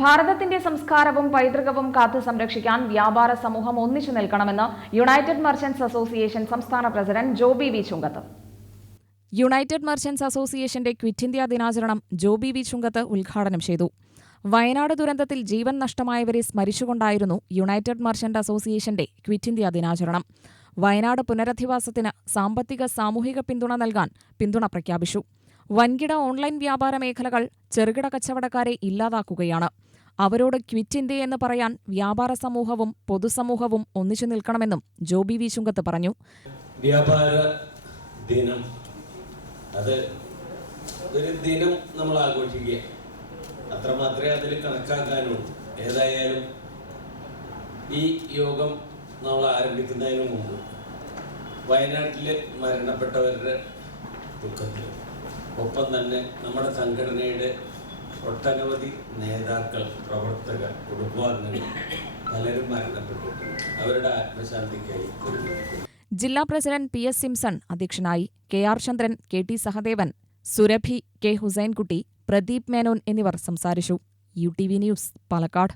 ഭാരതത്തിന്റെ സംസ്കാരവും പൈതൃകവും കാത്തു സംരക്ഷിക്കാൻ വ്യാപാര സമൂഹം ഒന്നിച്ചു നിൽക്കണമെന്ന് യുണൈറ്റഡ് മർച്ചന്റ്സ് അസോസിയേഷൻ സംസ്ഥാന president Joby V Chungath. United merchants അസോസിയേഷന്റെ ക്വിറ്റ് ഇന്ത്യ ദിനാചരണം ജോബി വി ചുങ്കത്ത് ഉദ്ഘാടനം ചെയ്തു. വയനാട് ദുരന്തത്തിൽ ജീവൻ നഷ്ടമായവരെ സ്മരിച്ചുകൊണ്ടായിരുന്നു യുണൈറ്റഡ് മർച്ചന്റ് അസോസിയേഷന്റെ ക്വിറ്റ് ഇന്ത്യ ദിനാചരണം. വയനാട് പുനരധിവാസത്തിന് സാമ്പത്തിക സാമൂഹിക പിന്തുണ നൽകാൻ പിന്തുണ പ്രഖ്യാപിച്ചു. വൻകിട ഓൺലൈൻ വ്യാപാര മേഖലകൾ ചെറുകിട കച്ചവടക്കാരെ ഇല്ലാതാക്കുകയാണ്. അവരോട് ക്വിറ്റ് ഇന്ത്യ എന്ന് പറയാൻ വ്യാപാര സമൂഹവും പൊതുസമൂഹവും ഒന്നിച്ചു നിൽക്കണമെന്നും ജോബി വി ശുങ്കത്ത് പറഞ്ഞു. വ്യാപാര ദിനം. അത് ഒരു ദിനം നമ്മൾ ആഘോഷിക്കുക. അത്രമാത്രമേ അതിൽ കണക്കാക്കാനുള്ളൂ. ഏതായാലും ഈ യോഗം നമ്മൾ ആരംഭിക്കുന്നതിന് മുമ്പ് വയനാട്ടിൽ മരണപ്പെട്ടവരുടെ ദുഃഖത്തിൽ ഒപ്പം തന്നെ നമ്മുടെ സംഘടനയുടെ ഒട്ടനവധി നേതാക്കൾ പ്രവർത്തകർ കുടുംബാംഗങ്ങൾ പലരും മരണപ്പെട്ടിട്ടുണ്ട്. അവരുടെ ആത്മശാന്തിക്കായി ജില്ലാ പ്രസിഡന്റ് പി എസ് സിംസൺ അധ്യക്ഷനായി K R Chandran K T Sahadevan Surabhi K Hussainkutty Pradeep Menon എന്നിവർ സംസാരിച്ചു. U T V news Palakkad.